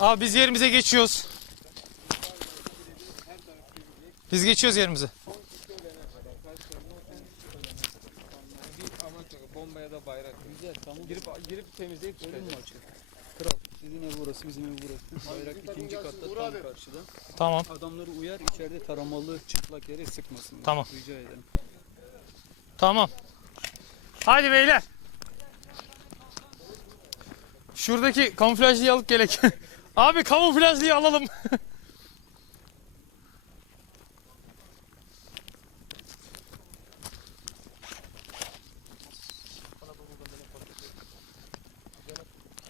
Abi biz yerimize geçiyoruz. Biz geçiyoruz yerimize. Bir amaç yok. Bomba ya da bayrak. Güzel tamam. Girip girip temizleyip çıkacağız. Kral. Sizin ev burası, bizim ev burası. Bayrak ikinci katta tam karşıda. Tamam. Adamları uyar içeride taramalı çıplak yere sıkmasın. Tamam. Rica ederim. Tamam. Hadi beyler. Şuradaki kamuflajlıyı alıp gelek. Abi kamuflajlıyı alalım.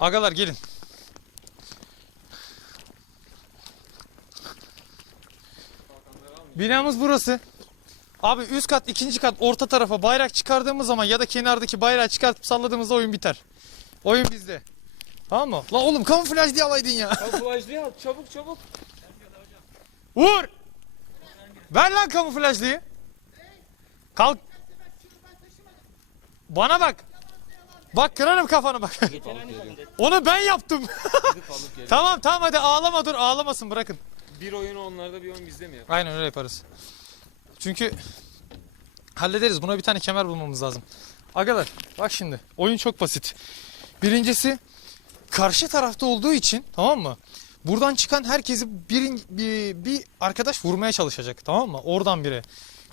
Agalar gelin. Binamız burası. Abi üst kat, ikinci kat, orta tarafa bayrak çıkardığımız zaman ya da kenardaki bayrağı çıkartıp salladığımızda oyun biter. Oyun bizde. Tamam mı? La oğlum kamuflaj diye alaydın ya. Kamuflajlıyı al çabuk çabuk. Vur! Ver lan kamuflajlıyı. Kalk. Bana bak. Bak kırarım kafanı bak. Onu ben yaptım. Tamam tamam hadi ağlama dur ağlamasın bırakın. Bir oyunu onlarda bir oyun bizde mi yap? Aynen öyle yaparız. Çünkü hallederiz. Buna bir tane kemer bulmamız lazım. Agalar bak şimdi oyun çok basit. Birincisi karşı tarafta olduğu için tamam mı? Buradan çıkan herkesi bir, bir, bir arkadaş vurmaya çalışacak tamam mı? Oradan biri.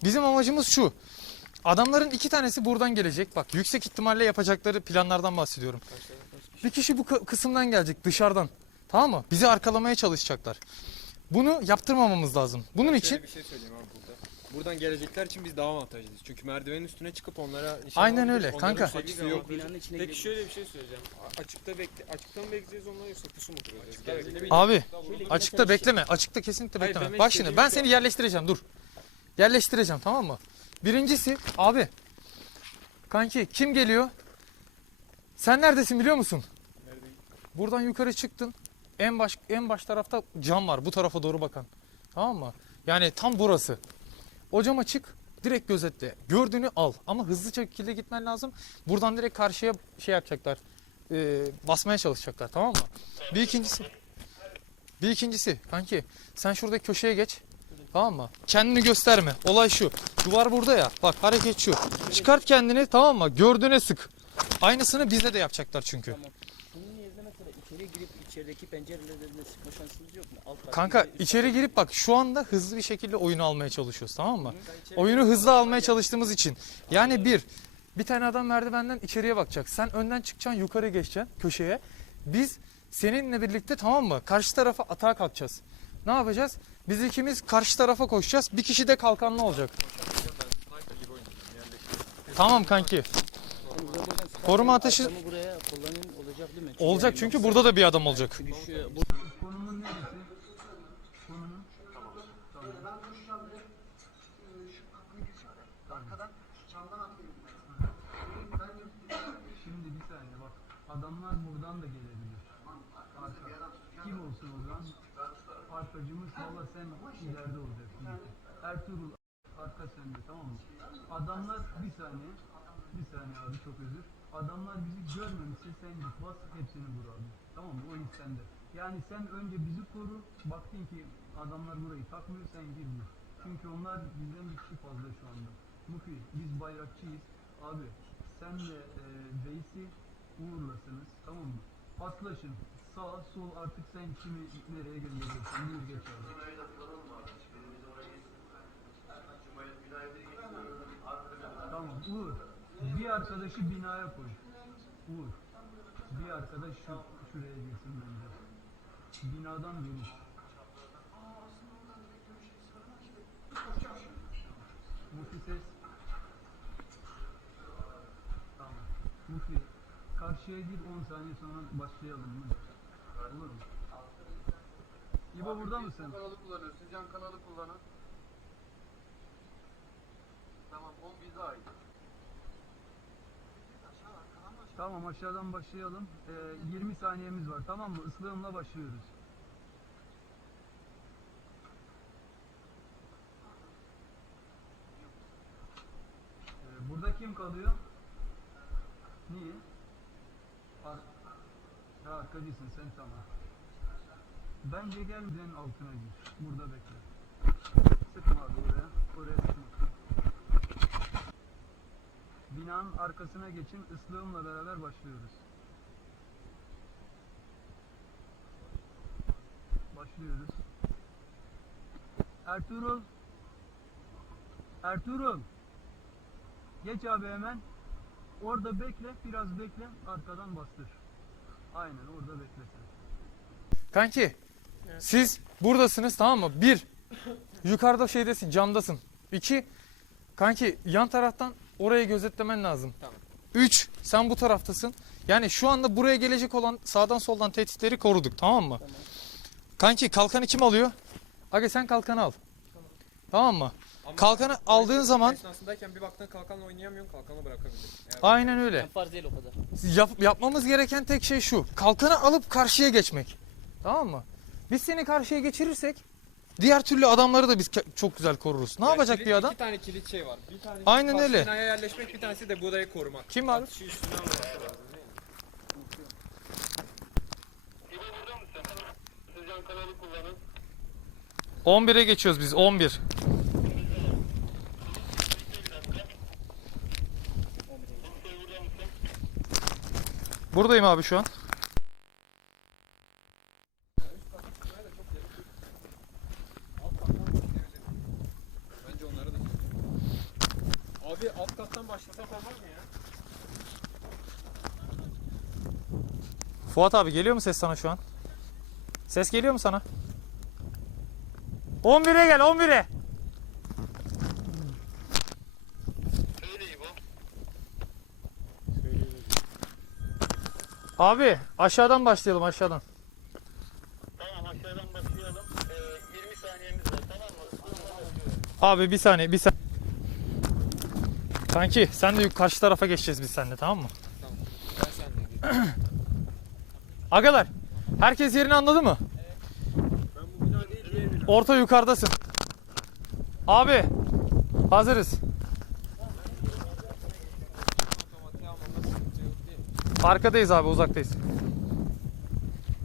Bizim amacımız şu. Adamların iki tanesi buradan gelecek. Bak yüksek ihtimalle yapacakları planlardan bahsediyorum. Bir kişi bu kı- kısımdan gelecek dışarıdan. Tamam mı? Bizi arkalamaya çalışacaklar. Bunu yaptırmamamız lazım. Bunun için şey. Buradan gelecekler için biz daha avantajlıyız. Çünkü merdivenin üstüne çıkıp onlara işe Aynen öyle, Onların kanka. açısı yok. Binanın içine Peki girelim. şöyle bir şey söyleyeceğim. A- Açıkta bekle açıktan mı bekleyeceğiz onları yoksa pusu mu kuracağız? Gelecekler. Abi açıkta bekleme. Açıkta kesinlikle Hayır, bekleme. benim Bak şimdi ben istediğim seni yerleştireceğim dur. Yerleştireceğim tamam mı? Birincisi abi. Kanki kim geliyor? Sen neredesin biliyor musun? Buradan yukarı çıktın. En baş en baş tarafta cam var bu tarafa doğru bakan. Tamam mı? Yani tam burası. O cama çık. Direkt gözetle. Gördüğünü al. Ama hızlı şekilde gitmen lazım. Buradan direkt karşıya şey yapacaklar. Ee, basmaya çalışacaklar tamam mı? Bir ikincisi. Bir ikincisi kanki sen şurada köşeye geç. Tamam mı? Kendini gösterme. Olay şu. Duvar burada ya. Bak hareket şu. Çıkart kendini tamam mı? Gördüğüne sık. Aynısını bizde de yapacaklar çünkü. Tamam. Yerine mesela içeri girip içerideki pencerelerine sıkma şansınız yok mu? Alt Kanka içeri girip bak şu anda hızlı bir şekilde oyunu almaya çalışıyoruz tamam mı? Oyunu hızlı almaya çalıştığımız için. Yani bir, bir tane adam merdivenden içeriye bakacak. Sen önden çıkacaksın yukarı geçeceksin köşeye. Biz seninle birlikte tamam mı? Karşı tarafa atağa kalkacağız. Ne yapacağız? Biz ikimiz karşı tarafa koşacağız. Bir kişi de kalkanlı olacak. Tamam kanki. Koruma ateşi- buraya kullanayım olacak değil mi? Olacak çünkü burada da bir adam olacak. Çünkü Konumun neresi? Şimdi bir saniye bak. Adamlar buradan da gelebilir. Kim olsun o zaman? Arkacımız valla sen ileride olacaksın. Ertuğrul arka sende tamam mı? Adamlar bir saniye. Bir saniye abi çok özür. Adamlar bizi görmemişse sen git bas hepsini vur abi. Tamam mı? O iş sende. Yani sen önce bizi koru. Baktın ki adamlar burayı takmıyor sen gir vur. Çünkü onlar bizden bir kişi fazla şu anda. Mufi biz bayrakçıyız. Abi sen de e, Veysi uğurlasınız tamam mı? Paslaşın. Sağ sol artık sen kimi nereye gönderiyorsan buyur geç abi. Tamam Uğur. Bir arkadaşı binaya koy. Uğur. Bir arkadaş şu, şuraya girsin bence. Binadan biri. Mufi ses. Tamam. Mufi. Karşıya gir 10 saniye sonra başlayalım mı? Olur mu? İbo burada mısın? kanalı kullanıyorsun. Can kanalı kullanın. Tamam 10 bize ait. Tamam aşağıdan başlayalım. Ee, 20 saniyemiz var tamam mı? Islığımla başlıyoruz. Ee, burada kim kalıyor? Niye? Ar ha, arkacısın sen tamam. Bence gel altına gir. Burada bekle. Sıkma abi oraya. Oraya sıkma. Binanın arkasına geçin. Islığımla beraber başlıyoruz. Başlıyoruz. Ertuğrul. Ertuğrul. Geç abi hemen. Orada bekle. Biraz bekle. Arkadan bastır. Aynen orada bekle sen. Kanki siz buradasınız tamam mı? Bir, yukarıda şeydesin camdasın. İki, kanki yan taraftan orayı gözetlemen lazım. Tamam. Üç, sen bu taraftasın. Yani şu anda buraya gelecek olan sağdan soldan tehditleri koruduk tamam mı? Kanki kalkanı kim alıyor? Aga sen kalkanı al. Tamam mı? Ama Kalkanı aldığın zaman esnasındayken bir baktın kalkanla oynayamıyorsun kalkanı bırakabilir. Eğer aynen öyle. Değil o kadar. Yap- yapmamız gereken tek şey şu. Kalkanı alıp karşıya geçmek. Tamam mı? Biz seni karşıya geçirirsek diğer türlü adamları da biz çok güzel koruruz. Ne Ya yapacak kilit- bir adam? İki tane kilit şey var. Bir tanesi Aynen karşı öyle. binaya yerleşmek bir tanesi de burayı korumak. Kim abi? Üstüne alması lazım değil mi? İbo burada mısın? Sözcan kanalı kullanın. 11'e geçiyoruz biz 11. Buradayım abi şu an. Alt kattan başlayabiliriz. Bence onları da Abi alt kattan başlasak olmaz mı ya? Fuat abi geliyor mu ses sana şu an? Ses geliyor mu sana? 11'e gel 11'e. Söyle İbo. Abi aşağıdan başlayalım aşağıdan. Tamam aşağıdan başlayalım. Ee, 20 saniyemiz var tamam mı? Abi bir saniye bir saniye. Kanki sen de karşı tarafa geçeceğiz biz seninle tamam mı? Tamam. Ben sen de gireyim. Agalar herkes yerini anladı mı? Orta yukarıdasın. Abi hazırız. Arkadayız abi uzaktayız.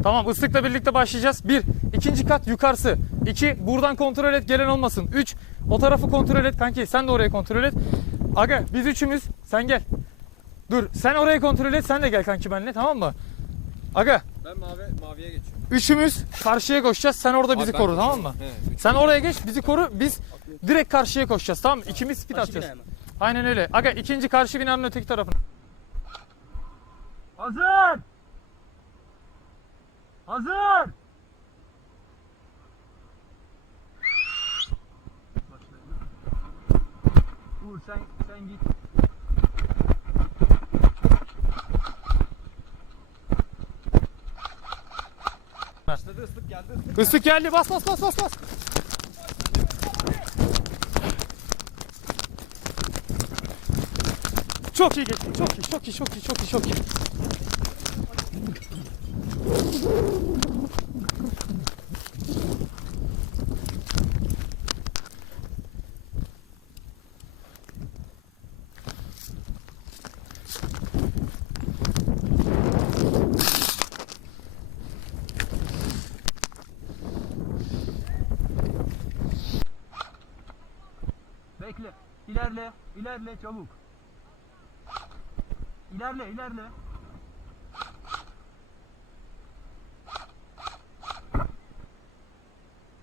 Tamam ıslıkla birlikte başlayacağız. Bir, ikinci kat yukarısı. İki, buradan kontrol et gelen olmasın. Üç, o tarafı kontrol et kanki. Sen de orayı kontrol et. Aga biz üçümüz. Sen gel. Dur sen orayı kontrol et. Sen de gel kanki benimle tamam mı? Aga Ben mavi, maviye geçiyorum. üçümüz karşıya koşacağız. Sen orada bizi Abi ben koru tamam mı? He, üç. Sen oraya geç bizi koru. Biz direkt karşıya koşacağız tamam mı? İkimiz speed atacağız. binaya mı? Aynen öyle. Aga ikinci karşı binanın öteki tarafına. Hazır! Hazır! Uğur sen, sen git. Islık geldi. Bas bas bas bas bas. Çok iyi geçti. Çok iyi, çok iyi, çok iyi, çok iyi, çok iyi. Bekle. İlerle. İlerle çabuk. İlerle ilerle.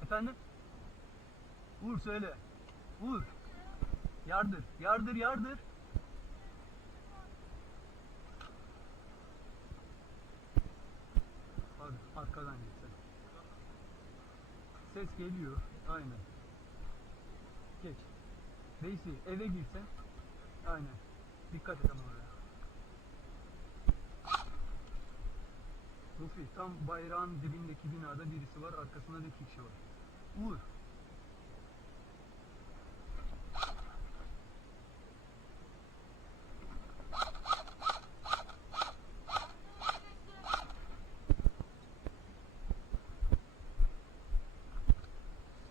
Efendim? Uğur söyle. Uğur. Yardır. Yardır yardır. Hadi arkadan git sen. Ses geliyor. Aynen. Geç. Veysi eve girsen. Aynen. Dikkat et ama oraya. Rufi tam bayrağın dibindeki binada birisi var. Arkasında da iki kişi var. Uğur.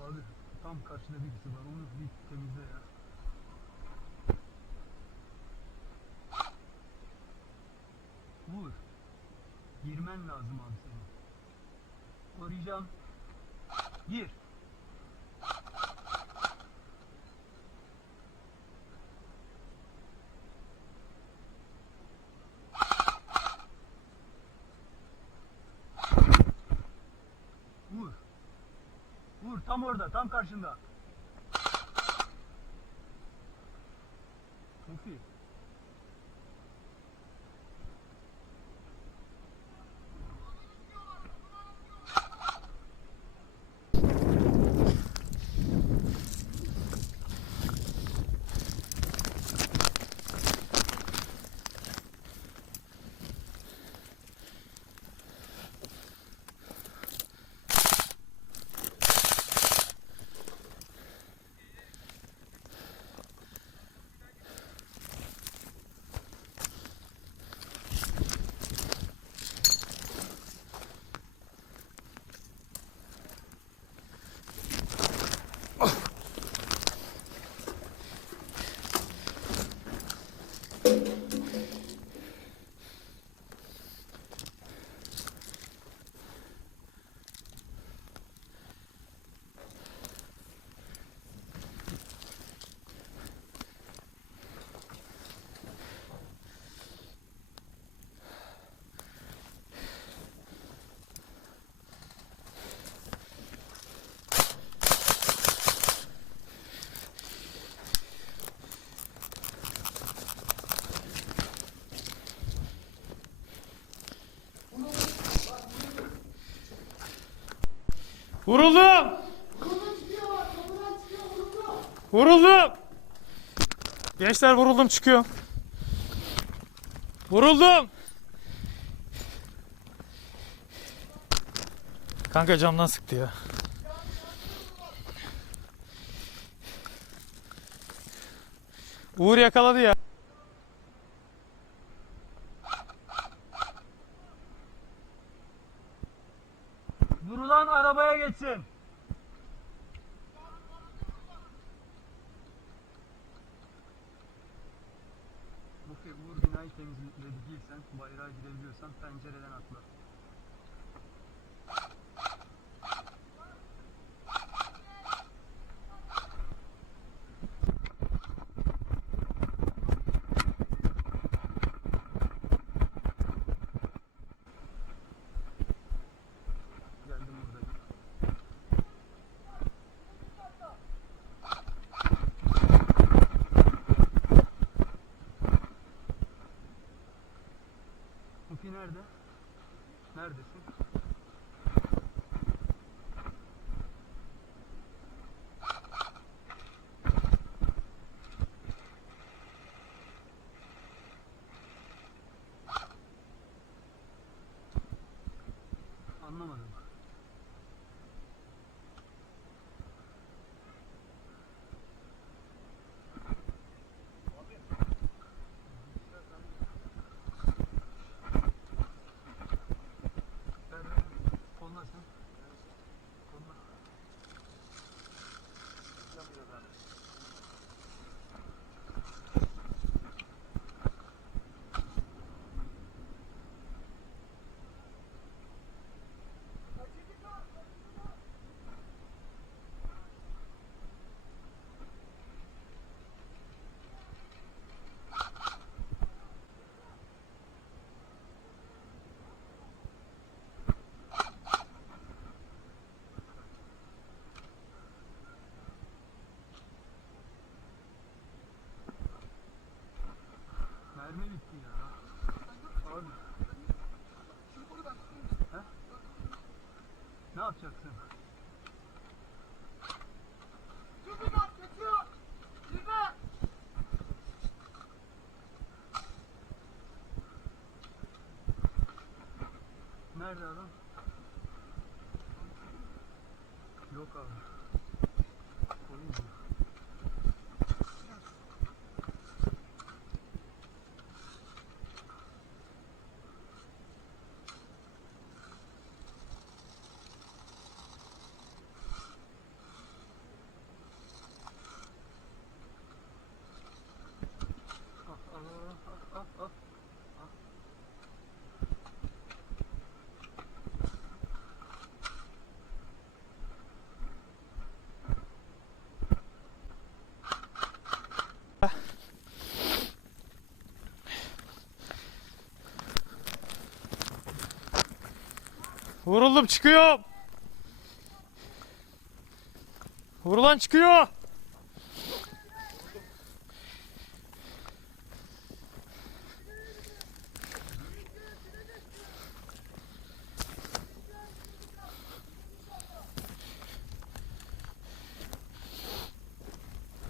Abi tam karşıda birisi var. Onu bir temizle ya. Uğur. Girmen lazım abi senin. Koruyacağım. Gir. Vur. Vur tam orada, tam karşında. Mufi. Vuruldum. Vuruldum. Gençler vuruldum çıkıyor. Vuruldum. Kanka camdan sıktı ya. Uğur yakaladı ya. Anlamadım. Yapacaksın? Nerede adam? Yok abi. Olmuyor. Al, al, al, al, al, al. Vuruldum çıkıyor. Vurulan çıkıyor.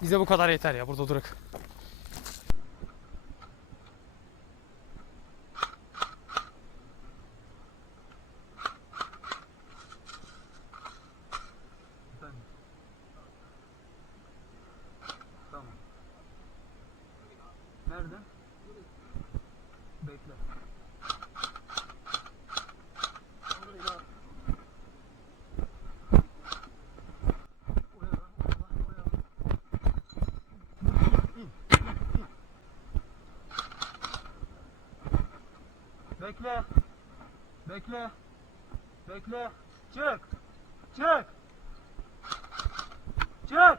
Bize bu kadar yeter ya burada durak. Efendim. Tamam. Nerede? Bekle. Oyala, oyala, oyala. Bekle. Bekle. Bekle. Çık. Çık. Çık.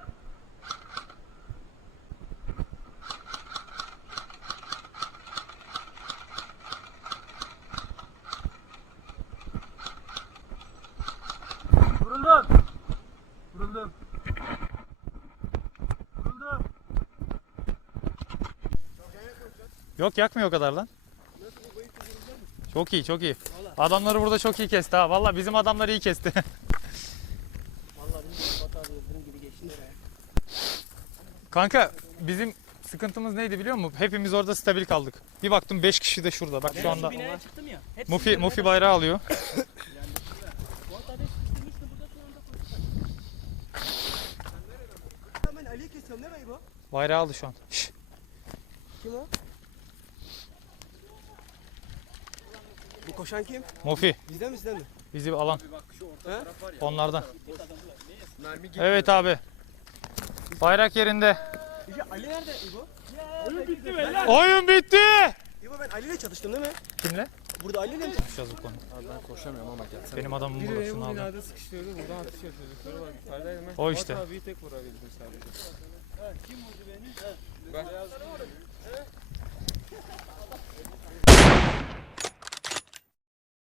Vuruldum. Vuruldum. Vuruldum. Yok yakmıyor o kadar lan. Çok iyi çok iyi. Adamları burada çok iyi kesti ha. Valla bizim adamlar iyi kesti. Vallahi bizim Bat abi yıldırım gibi geçti oraya. Kanka bizim sıkıntımız neydi biliyor musun? Hepimiz orada stabil kaldık. Bir baktım 5 kişi de şurada. Bak şu anda binaya çıktım ya. Hepsi Mufi, Mufi bayrağı alıyor. Burada. Ben Ali'yi kesiyorum bu? Bayrağı aldı şu an. Şş, Kim o? Bu koşan kim? Mufi Bizden mi sizden mi? bizi alan Abi bak şu orta He? taraf var ya. onlardan. Evet abi. Bayrak yerinde. Ali nerede İbo? Oyun bitti. İbo ben Ali ile çalıştım değil mi? Kimle? Burada Ali ile mi? Konuşacağız bu konuyu. Abi ben koşamıyorum ama gel. Benim adamım Biri burada şunu bu aldı. binada sıkıştırdı. Buradan atış yapıyor. Yukarı bak. Yukarıdaydım ben. O işte. Abiyi tek vurabildim sadece. Kim vurdu beni? Ben.